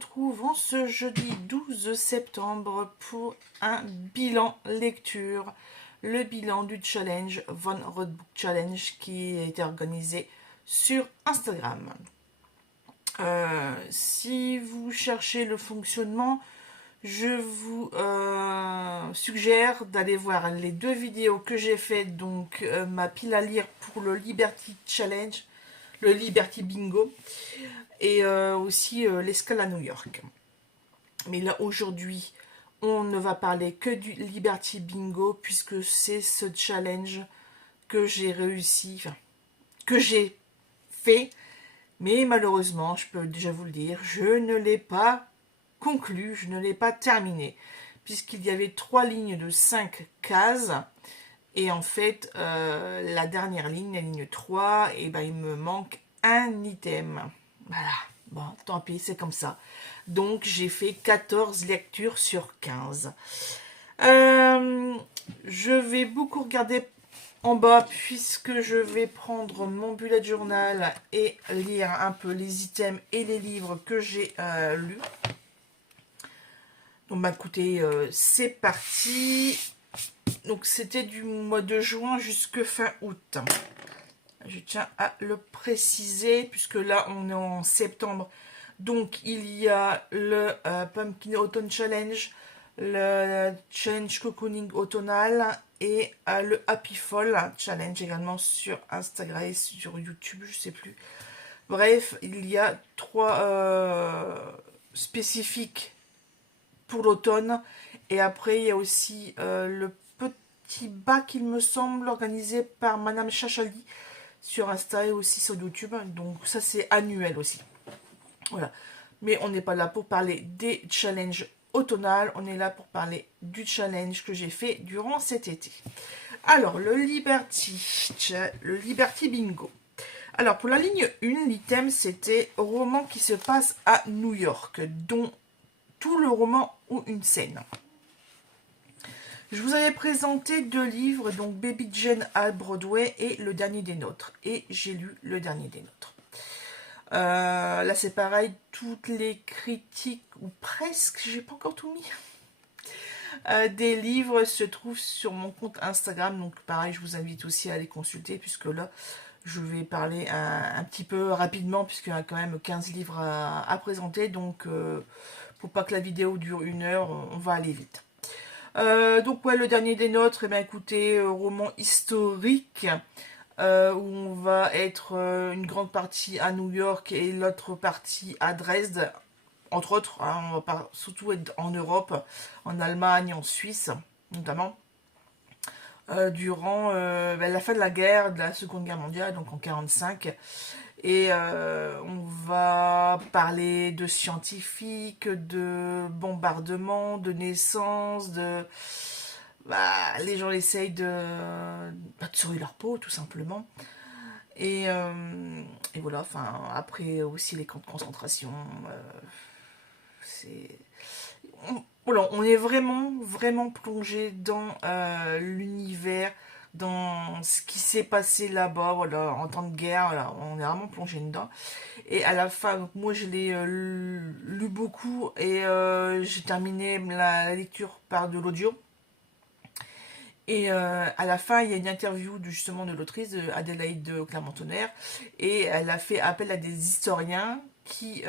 retrouve en ce jeudi 12 septembre pour un bilan lecture, le bilan du challenge Von Roadbook Challenge qui a été organisé sur Instagram. Si vous cherchez le fonctionnement, je vous suggère d'aller voir les deux vidéos que j'ai faites, donc ma pile à lire pour le Liberty Challenge, le Liberty Bingo, et aussi l'escale à New York. Mais là, aujourd'hui, on ne va parler que du Liberty Bingo, puisque c'est ce challenge que j'ai réussi, enfin, que j'ai fait, mais malheureusement, je peux déjà vous le dire, je ne l'ai pas conclu, je ne l'ai pas terminé, puisqu'il y avait 3 lignes de 5 cases, et en fait, la dernière ligne, la ligne 3, et ben, il me manque un item. Voilà, bon, tant pis, c'est comme ça. Donc, j'ai fait 14 lectures sur 15. Je vais beaucoup regarder en bas, puisque je vais prendre mon bullet journal et lire un peu les items et les livres que j'ai lus. Donc, bah, écoutez, c'est parti. Donc, c'était du mois de juin jusque fin août. Je tiens à le préciser, puisque là, on est en septembre. Donc, il y a le Pumpkin Autumn Challenge, le Challenge Cocooning Automnal et le Happy Fall Challenge également sur Instagram et sur YouTube, je sais plus. Bref, il y a 3 spécifiques pour l'automne. Et après, il y a aussi le petit bac, il me semble, organisé par Madame Chachali sur Insta et aussi sur YouTube. Donc ça, c'est annuel aussi. Voilà. Mais on n'est pas là pour parler des challenges automnales. On est là pour parler du challenge que j'ai fait durant cet été. Alors, le Liberty Bingo. Alors, pour la ligne 1, l'item, c'était roman qui se passe à New York, dont tout le roman ou une scène. Je vous avais présenté 2 livres, donc Baby Jane à Broadway et Le Dernier des Nôtres. Et j'ai lu Le Dernier des Nôtres. Là, c'est pareil, toutes les critiques, ou presque, j'ai pas encore tout mis, des livres se trouvent sur mon compte Instagram. Donc, pareil, je vous invite aussi à les consulter, puisque là, je vais parler un petit peu rapidement, puisqu'il y a quand même 15 livres à présenter. Donc, pour pas que la vidéo dure 1 heure, on va aller vite. Donc ouais, Le Dernier des Nôtres, et bien écoutez, roman historique où on va être une grande partie à New York et l'autre partie à Dresde, entre autres, hein, on va surtout être en Europe, en Allemagne, en Suisse notamment, durant la fin de la guerre, de la Seconde Guerre mondiale, donc en 1945. Et on va parler de scientifiques, de bombardements, de naissances, de... Bah, les gens essayent de sauver leur peau, tout simplement. Et voilà, enfin, après aussi les camps de concentration. C'est... Voilà, on est vraiment, vraiment plongé dans l'univers, dans ce qui s'est passé là-bas, voilà, en temps de guerre, voilà, on est vraiment plongé dedans. Et à la fin, donc, moi je l'ai lu beaucoup et j'ai terminé la lecture par de l'audio. Et à la fin, il y a une interview justement de l'autrice, Adélaïde de Clermont-Tonnerre, et elle a fait appel à des historiens qui,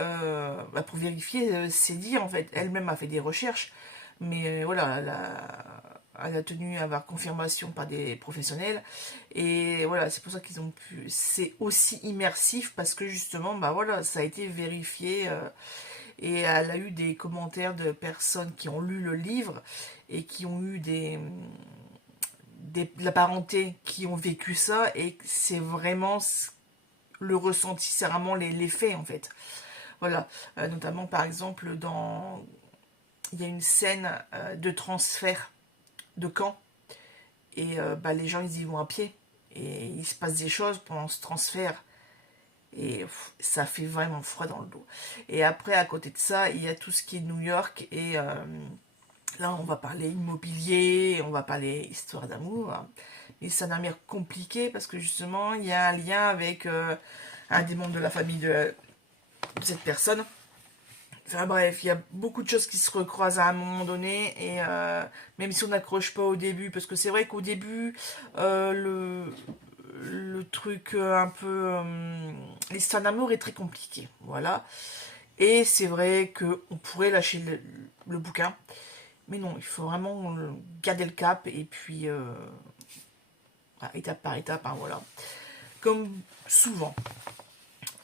pour vérifier ses dires, en fait. Elle-même a fait des recherches, mais voilà, elle a tenu à avoir confirmation par des professionnels. Et voilà, c'est pour ça qu'ils ont pu... C'est aussi immersif, parce que justement, bah voilà, ça a été vérifié. Et elle a eu des commentaires de personnes qui ont lu le livre et qui ont eu de la parenté qui ont vécu ça, et c'est vraiment le ressenti, c'est vraiment les faits en fait. Voilà, notamment par exemple il y a une scène de transfert de camp, et les gens ils y vont à pied, et il se passe des choses pendant ce transfert, et ça fait vraiment froid dans le dos. Et après, à côté de ça, il y a tout ce qui est New York, et là, on va parler immobilier, on va parler histoire d'amour. Et ça n'a l'air compliqué, parce que justement, il y a un lien avec un des membres de la famille de cette personne. Enfin bref, il y a beaucoup de choses qui se recroisent à un moment donné, et même si on n'accroche pas au début, parce que c'est vrai qu'au début, le truc un peu... l'histoire d'amour est très compliquée, voilà. Et c'est vrai qu'on pourrait lâcher le bouquin, mais non, il faut vraiment garder le cap, et puis étape par étape, hein, voilà. Comme souvent.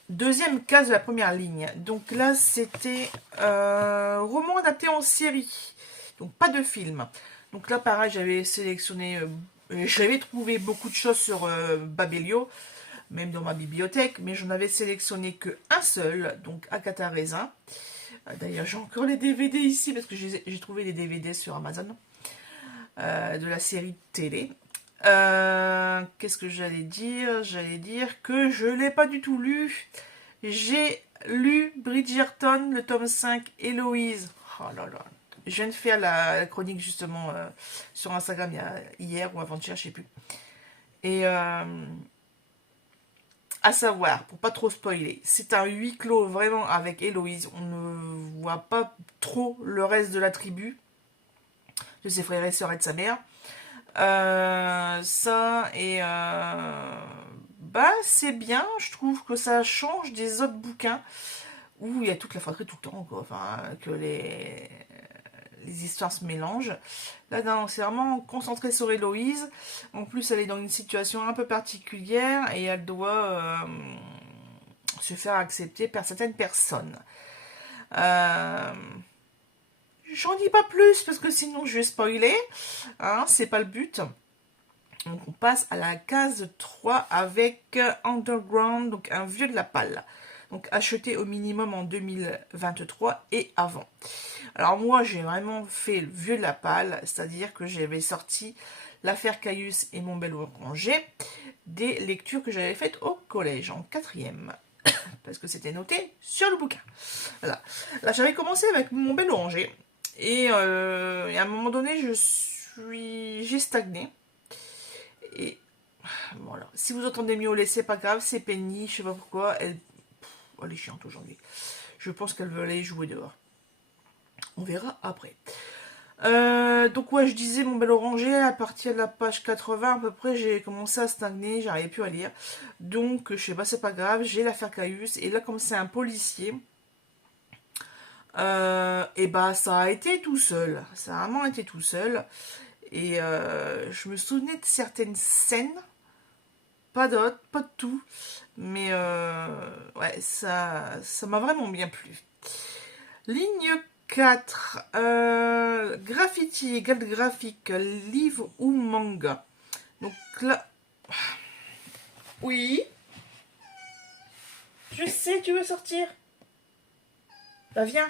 Deuxième case de la première ligne. Donc là, c'était roman adapté en série. Donc pas de film. Donc là, pareil, j'avais sélectionné... j'avais trouvé beaucoup de choses sur Babelio, même dans ma bibliothèque, mais j'en avais sélectionné qu'un seul, donc Agatha Raisin. D'ailleurs, j'ai encore les DVD ici, parce que j'ai trouvé les DVD sur Amazon, de la série télé. Qu'est-ce que j'allais dire? J'allais dire que je ne l'ai pas du tout lu. J'ai lu Bridgerton, le tome 5, Héloïse. Oh là là. Je viens de faire la chronique justement sur Instagram hier ou avant-hier, je sais plus. Et à savoir, pour pas trop spoiler, c'est un huis clos vraiment avec Héloïse. On ne voit pas trop le reste de la tribu, de ses frères et sœurs et de sa mère. Ça et bah c'est bien, je trouve que ça change des autres bouquins où il y a toute la fratrie tout le temps, quoi. Enfin, que les histoires se mélangent. Là, non, c'est vraiment concentré sur Héloïse. En plus, elle est dans une situation un peu particulière et elle doit se faire accepter par certaines personnes. J'en dis pas plus parce que sinon je vais spoiler. Hein, c'est pas le but. Donc on passe à la case 3 avec Underground, donc un vieux de la palle. Donc acheté au minimum en 2023 et avant. Alors moi j'ai vraiment fait le vieux de la palle, c'est-à-dire que j'avais sorti L'affaire Caius et Mon bel oranger, des lectures que j'avais faites au collège en 4e. Parce que c'était noté sur le bouquin. Voilà. Là j'avais commencé avec Mon bel oranger. Et à un moment donné j'ai stagné. Et voilà. Si vous entendez miauler, c'est pas grave, c'est Penny, je sais pas pourquoi, elle est chiante aujourd'hui. Je pense qu'elle veut aller jouer dehors. On verra après. Donc ouais, je disais Mon bel oranger, à partir de la page 80 à peu près, j'ai commencé à stagner, j'arrivais plus à lire. Donc je sais pas, c'est pas grave, j'ai l'affaire Caius, et là comme c'est un policier, et bah ça a été tout seul, ça a vraiment été tout seul. Et je me souvenais de certaines scènes, pas d'autres, pas de tout, mais ouais, ça m'a vraiment bien plu. Ligne 4, graffiti égale graphique, livre ou manga. Donc là, oui, je sais, tu veux sortir. Bah viens.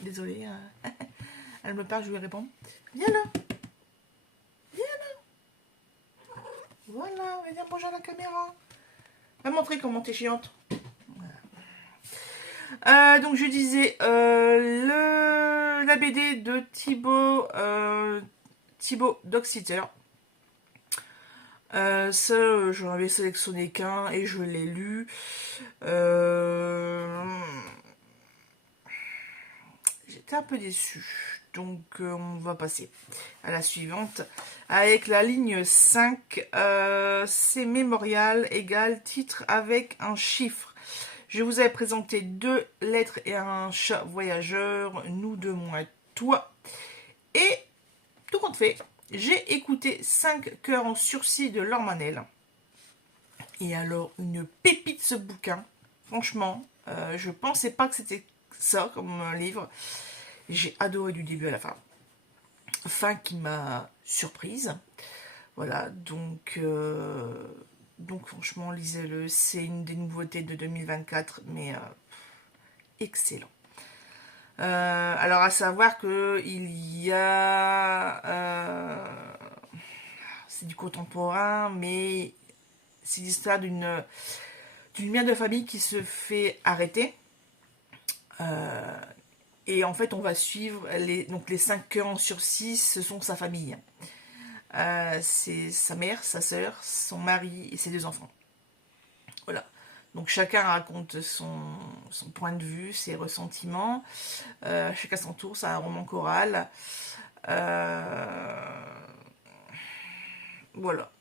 Désolée, elle me parle, je lui réponds. Viens là. Viens là. Voilà, viens bonjour à la caméra. Va montrer comment t'es chiante. Donc je disais la BD de Thibaut Doxiter. Ça, j'en avais sélectionné qu'un et je l'ai lu. J'étais un peu déçue. Donc on va passer à la suivante. Avec la ligne 5, c'est mémorial égale titre avec un chiffre. Je vous avais présenté 2 lettres et un chat voyageur, nous deux, moi, toi. Et tout compte fait, j'ai écouté 5 cœurs en sursis de Laure Manel. Et alors, une pépite ce bouquin. Franchement, je pensais pas que c'était ça comme livre. J'ai adoré du début à la fin. Fin qui m'a surprise. Voilà, donc franchement, lisez-le. C'est une des nouveautés de 2024, mais excellent. Alors, à savoir que il y a... c'est du contemporain, mais c'est l'histoire d'une mère de famille qui se fait arrêter. Et en fait, on va suivre donc les 5 cœurs en sursis, ce sont sa famille. C'est sa mère, sa sœur, son mari et ses 2 enfants. Voilà. Donc chacun raconte son point de vue, ses ressentiments. Chacun son tour, c'est un roman choral. Voilà.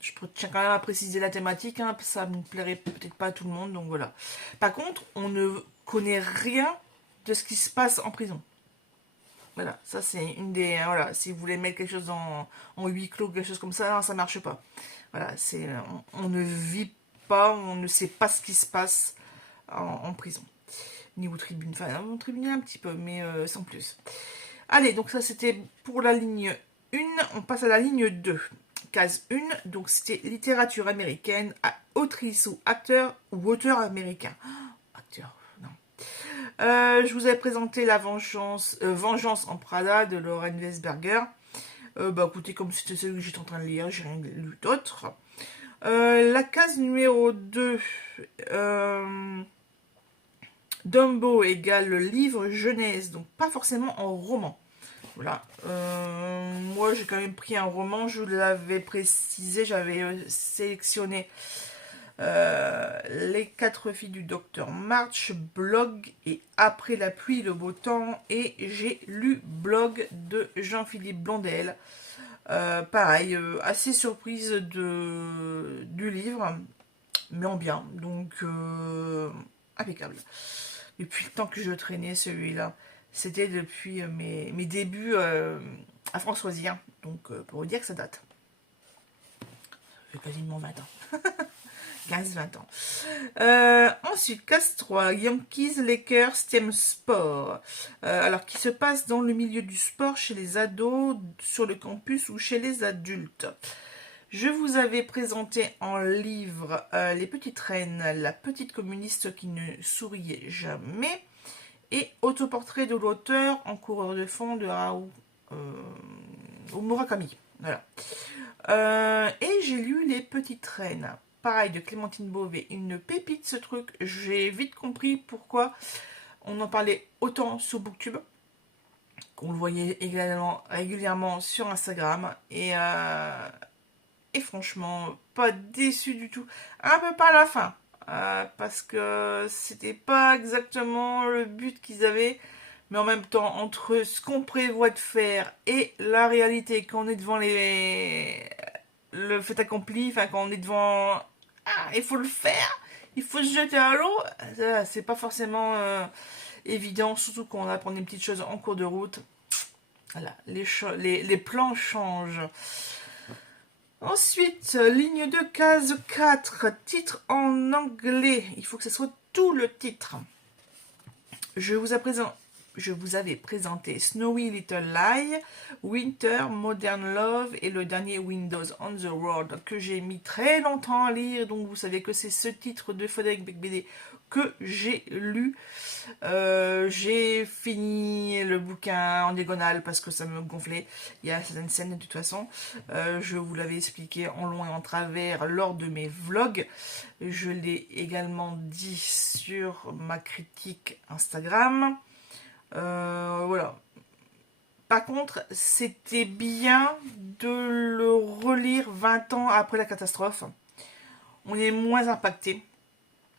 Je tiens quand même à préciser la thématique, hein, ça ne plairait peut-être pas à tout le monde, donc voilà. Par contre, on ne connaît rien de ce qui se passe en prison. Voilà, ça c'est une des... Voilà, si vous voulez mettre quelque chose en huis clos, quelque chose comme ça, non, ça marche pas. Voilà, on ne vit pas, on ne sait pas ce qui se passe en prison. Ni au tribunal, enfin au tribunal un petit peu, mais sans plus. Allez, donc ça c'était pour la ligne 1, on passe à la ligne 2. Case 1, donc c'était littérature américaine, autrice ou auteur américain. Acteur, non. Je vous avais présenté la Vengeance en Prada de Lauren Weisberger. Bah écoutez, comme c'était celui que j'étais en train de lire, j'ai rien lu d'autre. La case numéro 2, Dumbo égale le livre jeunesse, donc pas forcément en roman. Voilà. Moi, j'ai quand même pris un roman, je l'avais précisé, j'avais sélectionné Les 4 filles du docteur March, Blog et Après la pluie, le beau temps, et j'ai lu Blog de Jean-Philippe Blondel. Pareil, assez surprise du livre, mais en bien, donc impeccable. Depuis le temps que je traînais celui-là, c'était depuis mes débuts à Françoisie, hein. Donc pour vous dire que ça date. Ça fait quasiment 20 ans. 15-20 ans. Ensuite, case 3, Yankees, Lakers, Team Sport. Alors, qui se passe dans le milieu du sport chez les ados, sur le campus ou chez les adultes. Je vous avais présenté en livre Les Petites Reines, la petite communiste qui ne souriait jamais, et Autoportrait de l'auteur en coureur de fond de Haruo Murakami. Voilà. Et j'ai lu Les Petites Reines. Pareil, de Clémentine Beauvais, une pépite ce truc. J'ai vite compris pourquoi on en parlait autant sur Booktube, qu'on le voyait également régulièrement sur Instagram. Et franchement, pas déçu du tout. Un peu pas à la fin, parce que c'était pas exactement le but qu'ils avaient. Mais en même temps, entre ce qu'on prévoit de faire et la réalité, quand on est devant le fait accompli, enfin quand on est devant... Ah, il faut le faire, il faut se jeter à l'eau, c'est pas forcément évident, surtout quand on apprend des petites choses en cours de route. Voilà, les plans changent. Ensuite, ligne de case 4, titre en anglais. Il faut que ce soit tout le titre. Je vous avais présenté Snowy Little Lie, Winter, Modern Love et le dernier Windows on the World que j'ai mis très longtemps à lire. Donc vous savez que c'est ce titre de Frédéric Becbédé que j'ai lu. J'ai fini le bouquin en diagonale parce que ça me gonflait. Il y a certaines scènes de toute façon. Je vous l'avais expliqué en long et en travers lors de mes vlogs. Je l'ai également dit sur ma critique Instagram. Voilà. Par contre, c'était bien de le relire 20 ans après la catastrophe. On est moins impacté.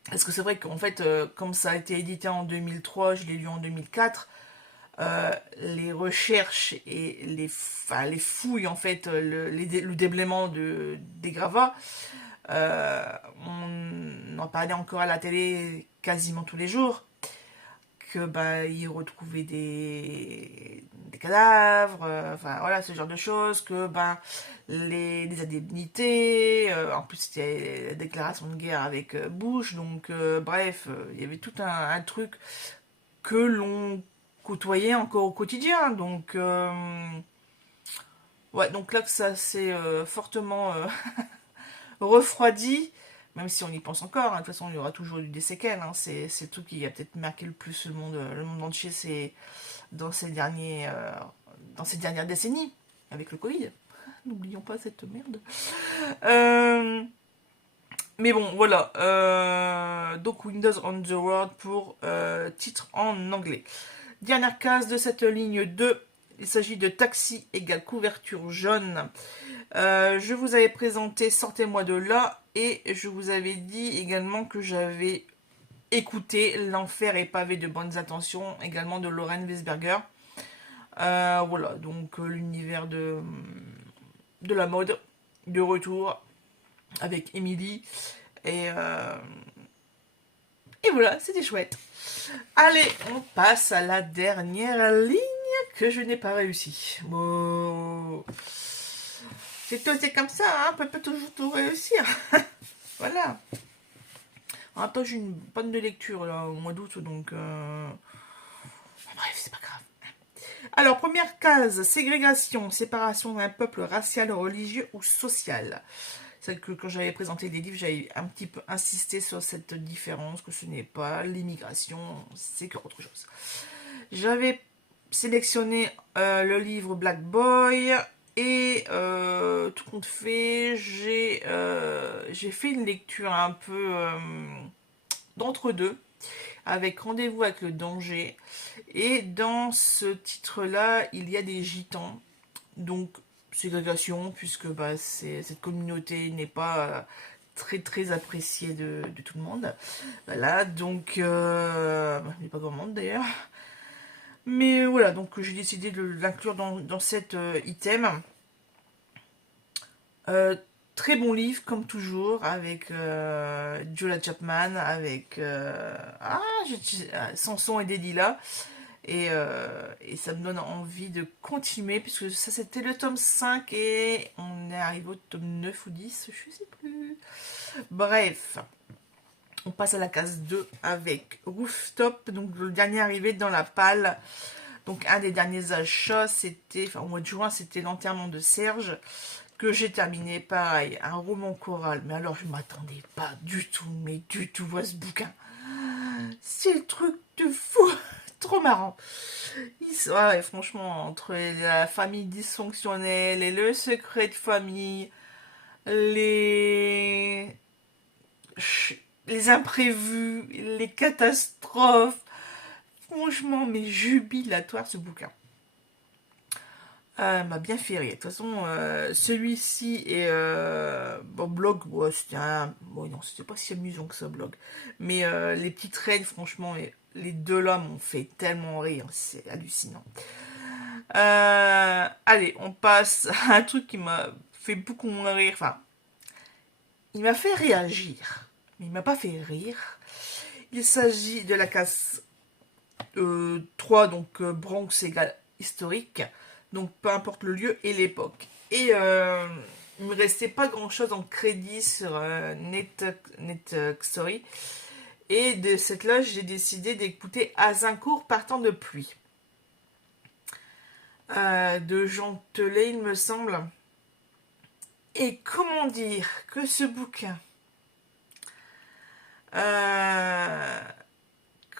Parce que c'est vrai qu'en fait, comme ça a été édité en 2003, je l'ai lu en 2004, les recherches et les fouilles, en fait, le déblaiement des gravats, on en parlait encore à la télé quasiment tous les jours, que ils retrouvaient des cadavres, enfin voilà, ce genre de choses, que les indemnités, en plus c'était la déclaration de guerre avec Bush, donc bref, il y avait tout un truc que l'on côtoyait encore au quotidien, donc ouais, donc là que ça s'est fortement refroidi, même si on y pense encore, hein, de toute façon il y aura toujours eu des séquelles, hein, c'est le truc qui a peut-être marqué le plus le monde entier, c'est dans ces dernières décennies, avec le Covid. N'oublions pas cette merde. Mais bon, voilà. Donc Windows on the World pour titre en anglais. Dernière case de cette ligne 2. Il s'agit de Taxi égale couverture jaune Je vous avais présenté Sortez-moi de là et je vous avais dit également que j'avais écouté L'enfer est pavé de bonnes intentions, également de Lorraine Weisberger. Voilà, donc l'univers de la mode, de retour avec Émilie. Et voilà, c'était chouette. Allez, on passe à la dernière ligne que je n'ai pas réussi. Bon. C'est comme ça, hein, on peut pas toujours tout réussir. Voilà. En même temps, j'ai une panne de lecture là, au mois d'août, donc... Bref, c'est pas grave. Alors, première case, ségrégation, séparation d'un peuple racial, religieux ou social. C'est que quand j'avais présenté des livres, j'avais un petit peu insisté sur cette différence, que ce n'est pas l'immigration, c'est que autre chose. J'avais sélectionné le livre Black Boy et tout compte fait, j'ai fait une lecture un peu d'entre-deux avec Rendez-vous avec le danger. Et dans ce titre-là, il y a des gitans, donc ségrégation, puisque bah, cette communauté n'est pas très très appréciée de tout le monde. Voilà, donc il n'y a pas grand monde d'ailleurs. Mais voilà, donc j'ai décidé de l'inclure dans cet item. Très bon livre, comme toujours, avec Julia Chapman, avec Samson et Delilah. Et ça me donne envie de continuer, puisque ça c'était le tome 5 et on est arrivé au tome 9 ou 10, je sais plus. Bref, on passe à la case 2 avec Rooftop, donc le dernier arrivé dans la palle. Donc un des derniers achats, c'était, enfin au mois de juin, c'était l'enterrement de Serge, que j'ai terminé, pareil, un roman choral. Mais alors je m'attendais pas du tout, mais du tout à ce bouquin. C'est le truc de fou, trop marrant. Ouais, franchement, entre la famille dysfonctionnelle et le secret de famille, les, les imprévus, les catastrophes, franchement, mais jubilatoire ce bouquin. M'a bien fait rire. De toute façon, celui-ci et bon, blog, ouais, c'était bon, non, c'était pas si amusant que ça, blog. Mais les petites reines, franchement, les deux là m'ont fait tellement rire, c'est hallucinant. Allez, on passe à un truc qui m'a fait beaucoup moins rire. Enfin, il m'a fait réagir, mais il m'a pas fait rire. Il s'agit de la case 3, donc Bronx égale historique. Donc peu importe le lieu et l'époque. Et il me restait pas grand chose en crédit sur NetStory. Et de cette loge, j'ai décidé d'écouter Azincourt partant de pluie. De Jean Telet, il me semble. Et comment dire que ce bouquin...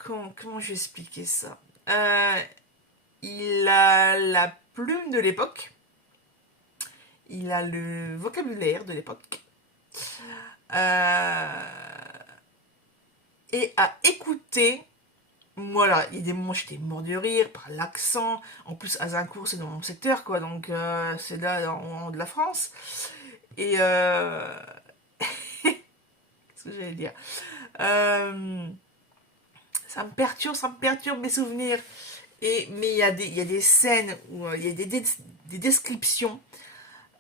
comment je vais expliquer ça, il a la plume de l'époque, il a le vocabulaire de l'époque, et à écouter, voilà, il y a des moments où j'étais mort de rire par l'accent. En plus, Azincourt, c'est dans mon secteur, quoi, donc c'est là en de la France. Et qu'est-ce que j'allais dire, ça me perturbe mes souvenirs. Mais il y a des scènes où il y a des descriptions.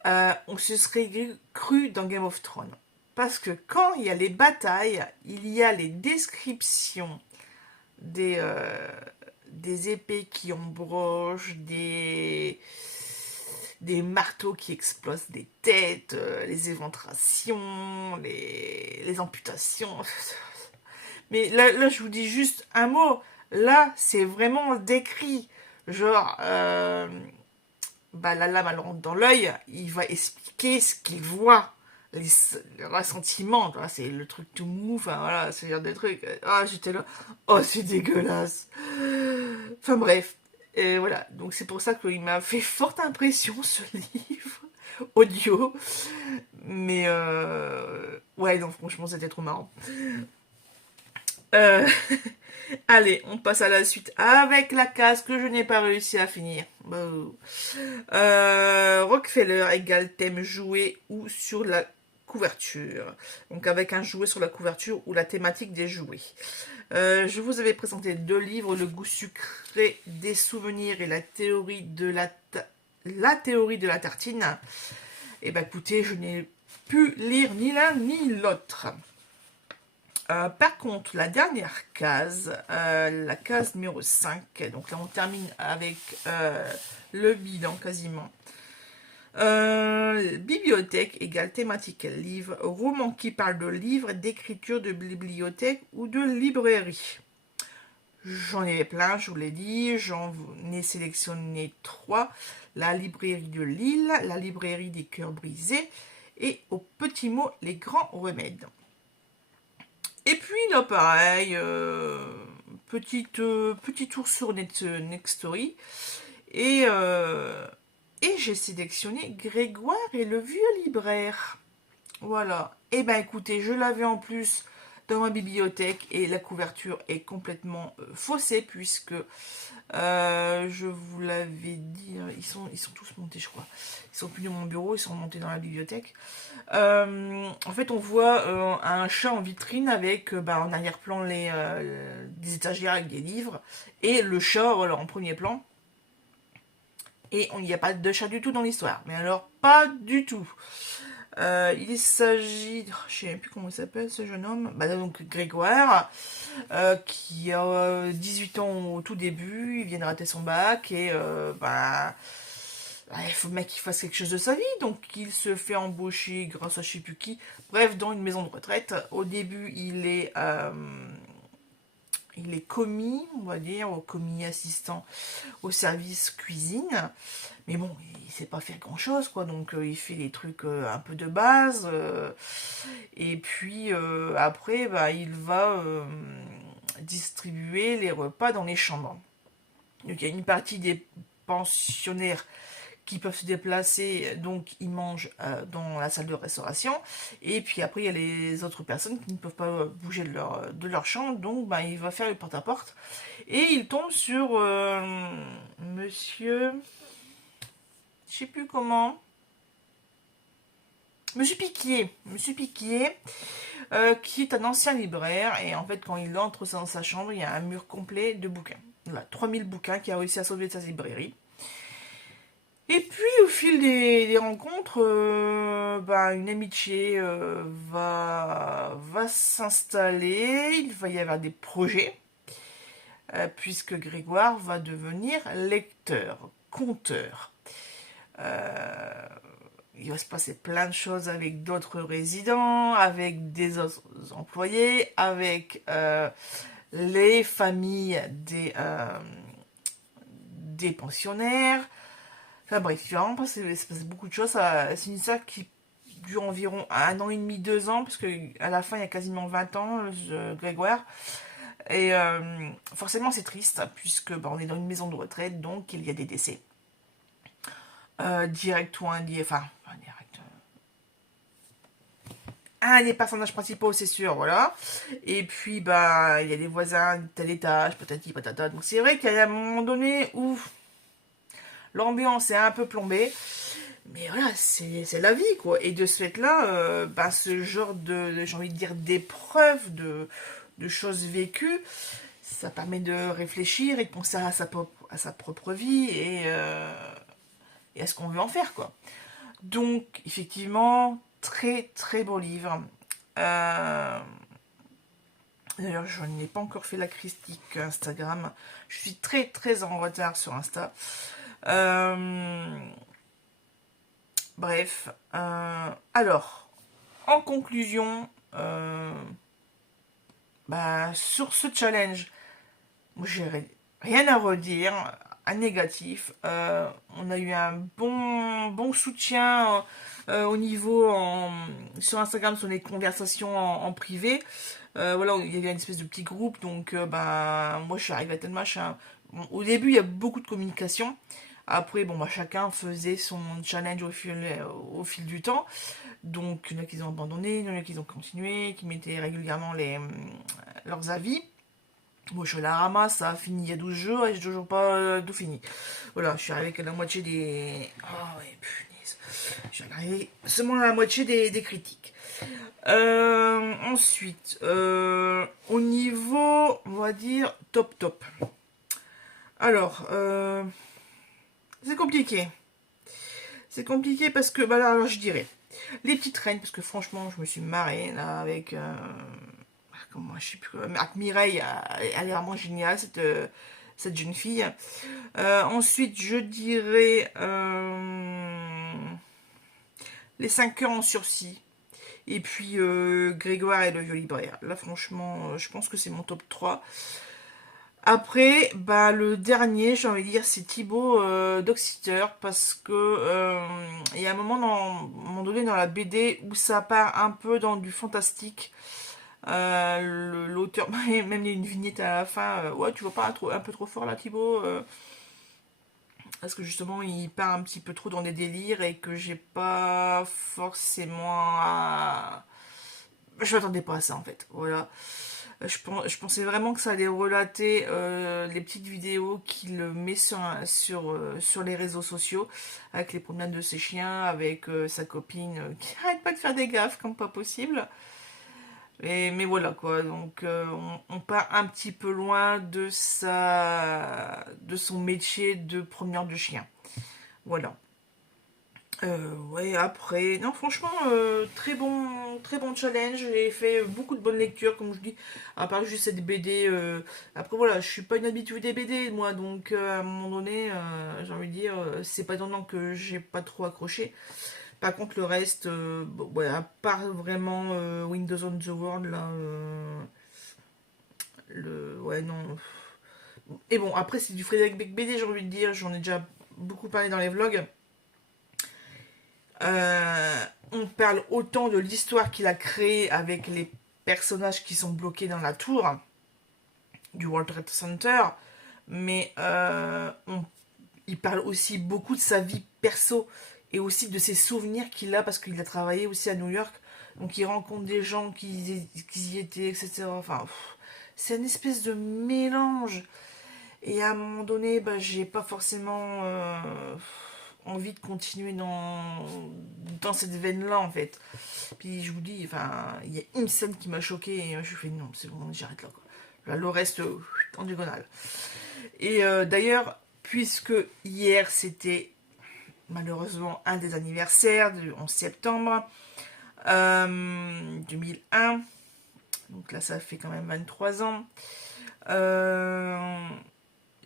On se serait cru dans Game of Thrones. Parce que quand il y a les batailles, il y a les descriptions des épées qui embrochent, des marteaux qui explosent des têtes, les éventrations, les amputations. Mais là, je vous dis juste un mot. Là, c'est vraiment décrit. Genre, la lame, elle rentre dans l'œil. Il va expliquer ce qu'il voit. Le ressentiment. C'est le truc tout mou. Enfin, voilà, c'est genre des trucs. Ah, j'étais là. Oh, c'est dégueulasse. Enfin, bref. Et voilà. Donc, c'est pour ça qu'il m'a fait forte impression, ce livre. Audio. Mais, ouais, non, franchement, c'était trop marrant. Allez, on passe à la suite avec la case que je n'ai pas réussi à finir. Rockefeller égale thème jouet ou sur la couverture. Donc avec un jouet sur la couverture ou la thématique des jouets. Je vous avais présenté 2 livres, Le goût sucré des souvenirs et la théorie de la tartine. Et ben écoutez, je n'ai pu lire ni l'un ni l'autre. Par contre, la dernière case, la case numéro 5, donc là on termine avec le bilan quasiment. Bibliothèque égale thématique livre, roman qui parle de livres, d'écriture, de bibliothèque ou de librairie. J'en ai plein, je vous l'ai dit, j'en ai sélectionné 3. La librairie de Lille, la librairie des cœurs brisés et au petit mot, les grands remèdes. Et puis là pareil, petit tour sur Nextory et j'ai sélectionné Grégoire et le vieux libraire. Voilà. Et ben écoutez, je l'avais en plus dans ma bibliothèque et la couverture est complètement faussée puisque je vous l'avais dit, ils sont tous montés je crois. Ils sont plus dans mon bureau, ils sont montés dans la bibliothèque. En fait on voit un chat en vitrine avec en arrière-plan des étagères avec des livres et le chat voilà, en premier plan. Et il n'y a pas de chat du tout dans l'histoire. Mais alors, pas du tout. Il s'agit... Je ne sais plus comment il s'appelle ce jeune homme. Donc Grégoire, qui a 18 ans au tout début. Il vient de rater son bac. Et il faut bien qu'il fasse quelque chose de sa vie. Donc il se fait embaucher grâce à je ne sais plus qui. Bref, dans une maison de retraite. Au début, il est commis, on va dire, commis assistant au service cuisine. Mais bon, il sait pas faire grand chose, quoi. Donc il fait des trucs un peu de base. Et puis après, il va distribuer les repas dans les chambres. Donc il y a une partie des pensionnaires qui peuvent se déplacer, donc ils mangent dans la salle de restauration. Et puis après, il y a les autres personnes qui ne peuvent pas bouger de leur chambre, donc il va faire le porte-à-porte. Et il tombe sur monsieur... Je sais plus comment... Monsieur Piquier, qui est un ancien libraire. Et en fait, quand il entre dans sa chambre, il y a un mur complet de bouquins. Voilà, 3000 bouquins qu'il a réussi à sauver de sa librairie. Et puis au fil des rencontres, une amitié va s'installer, il va y avoir des projets, puisque Grégoire va devenir lecteur, conteur. Il va se passer plein de choses avec d'autres résidents, avec des autres employés, avec les familles des pensionnaires. Enfin bref, il va vraiment passer beaucoup de choses. C'est une histoire qui dure environ 1 an et demi, 2 ans, parce qu'à la fin, il y a quasiment 20 ans, Grégoire. Et forcément, c'est triste, puisque on est dans une maison de retraite, donc il y a des décès. Direct ou indirect, direct. Un des personnages principaux, c'est sûr, voilà. Et puis, il y a des voisins de tel étage, patati patata. Donc c'est vrai qu'il y a un moment donné où l'ambiance est un peu plombée, mais voilà, c'est la vie, quoi. Et de ce fait-là, ce genre j'ai envie de dire, d'épreuves, de choses vécues, ça permet de réfléchir et de penser à sa propre vie et à ce qu'on veut en faire, quoi. Donc, effectivement, très très beau livre. D'ailleurs, je n'ai pas encore fait la critique Instagram. Je suis très très en retard sur Insta. Bref, alors, en conclusion, sur ce challenge, moi j'ai rien à redire, à négatif. On a eu un bon soutien au niveau sur Instagram, sur les conversations en privé. Voilà, il y avait une espèce de petit groupe, donc moi je suis arrivée à tel machin. Bon, au début, il y a beaucoup de communication. Après, chacun faisait son challenge au fil du temps. Donc, il y en a qui ont abandonné, il y en a qui ont continué, qui mettaient régulièrement leurs avis. Moi, je la ramasse, ça a fini il y a 12 jours et je n'ai toujours pas tout fini. Voilà, je suis arrivée à la moitié des... Oh, ouais, punaise. j'en arrive seulement à la moitié des critiques. Ensuite, au niveau, on va dire, top. Alors, c'est compliqué. C'est compliqué parce que, bah là, alors je dirais, les petites reines, parce que franchement, je me suis marrée là avec, comment, je sais plus, avec Mireille, elle est vraiment géniale, cette jeune fille. Ensuite, je dirais les 5 heures en sursis. Et puis Grégoire et le vieux libraire. Là, franchement, je pense que c'est mon top 3. Après, bah, le dernier, j'ai envie de dire, c'est Thibaut Doxiter, parce que il y a un moment donné dans la BD où ça part un peu dans du fantastique. L'auteur, même il y a une vignette à la fin, ouais, tu vois pas un peu trop fort là, Thibaut, parce que justement, il part un petit peu trop dans des délires et que j'ai pas forcément Je m'attendais pas à ça en fait, voilà. Je pensais vraiment que ça allait relater les petites vidéos qu'il met sur les réseaux sociaux, avec les promenades de ses chiens, avec sa copine qui arrête pas de faire des gaffes comme pas possible. Mais voilà quoi, donc on part un petit peu loin de son métier de promeneur de chien. Voilà. Ouais, après, non, franchement, très bon challenge. J'ai fait beaucoup de bonnes lectures, comme je dis, à part juste cette BD. Après, voilà, je suis pas une habituée des BD, moi, donc à un moment donné, j'ai envie de dire, c'est pas étonnant que j'ai pas trop accroché. Par contre, le reste, bon, ouais, à part vraiment Windows on the World, là, ouais, non. Et bon, après, c'est du Frédéric Beck BD, j'ai envie de dire, j'en ai déjà beaucoup parlé dans les vlogs. On parle autant de l'histoire qu'il a créée avec les personnages qui sont bloqués dans la tour du World Trade Center, mais il parle aussi beaucoup de sa vie perso et aussi de ses souvenirs qu'il a parce qu'il a travaillé aussi à New York. Donc il rencontre des gens qui y étaient, etc. Enfin, c'est une espèce de mélange. Et à un moment donné, bah, j'ai pas forcément envie de continuer dans cette veine-là, en fait. Puis je vous dis, enfin, il y a une scène qui m'a choquée et je fais non, c'est bon, j'arrête là, quoi. Là, le reste, en diagonale. Et d'ailleurs, puisque hier, c'était malheureusement un des anniversaires du 11 septembre 2001, donc là, ça fait quand même 23 ans.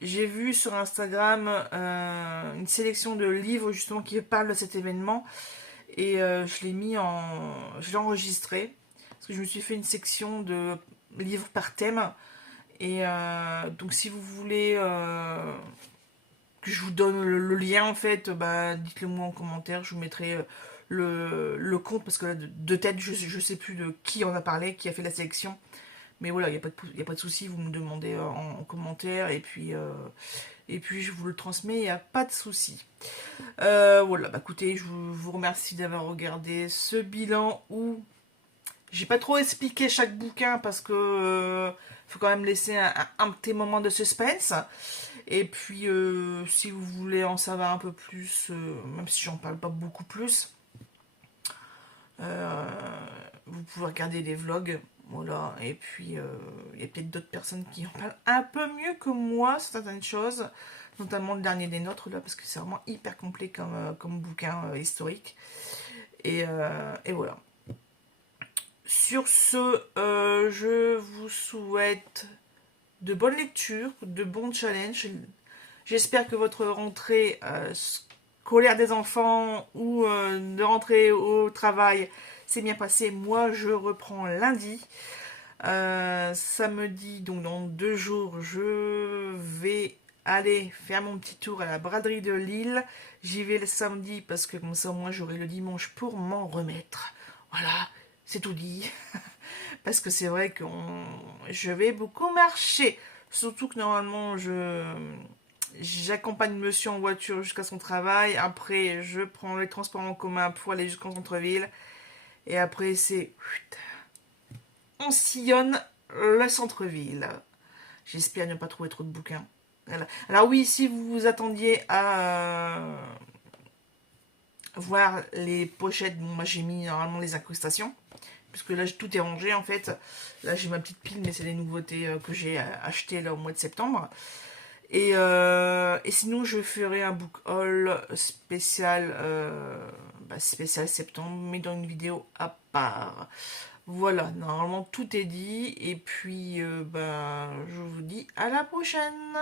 J'ai vu sur Instagram une sélection de livres justement qui parlent de cet événement et je l'ai enregistré parce que je me suis fait une section de livres par thème et donc si vous voulez que je vous donne le lien en fait, bah, dites-le moi en commentaire, je vous mettrai le compte parce que là, de tête je sais plus de qui en a parlé, qui a fait la sélection. Mais voilà, il y a pas de souci, vous me demandez en commentaire et puis je vous le transmets, il n'y a pas de souci. Voilà, bah écoutez, je vous remercie d'avoir regardé ce bilan où j'ai pas trop expliqué chaque bouquin parce que faut quand même laisser un petit moment de suspense. Et puis, si vous voulez en savoir un peu plus, même si j'en parle pas beaucoup plus, euh, vous pouvez regarder les vlogs. Voilà, et puis il y a peut-être d'autres personnes qui en parlent un peu mieux que moi, certaines choses, notamment le dernier des nôtres, là, parce que c'est vraiment hyper complet comme bouquin historique. Et voilà. Sur ce, je vous souhaite de bonnes lectures, de bons challenges. J'espère que votre rentrée scolaire des enfants ou de rentrée au travail s'est bien passée. Moi, je reprends lundi. Samedi, donc dans 2 jours, je vais aller faire mon petit tour à la braderie de Lille. J'y vais le samedi parce que comme ça, moi, j'aurai le dimanche pour m'en remettre. Voilà, c'est tout dit. Parce que c'est vrai que je vais beaucoup marcher. Surtout que normalement, j'accompagne monsieur en voiture jusqu'à son travail. Après, je prends les transports en commun pour aller jusqu'en centre-ville. Et après, on sillonne le centre-ville. J'espère ne pas trouver trop de bouquins. Voilà. Alors oui, si vous vous attendiez voir les pochettes. Bon, moi j'ai mis normalement les incrustations, puisque là tout est rangé en fait. Là j'ai ma petite pile, mais c'est des nouveautés que j'ai achetées là au mois de septembre. Et sinon je ferai un book haul spécial, spécial septembre, mais dans une vidéo à part. Voilà, normalement tout est dit. Et puis je vous dis à la prochaine.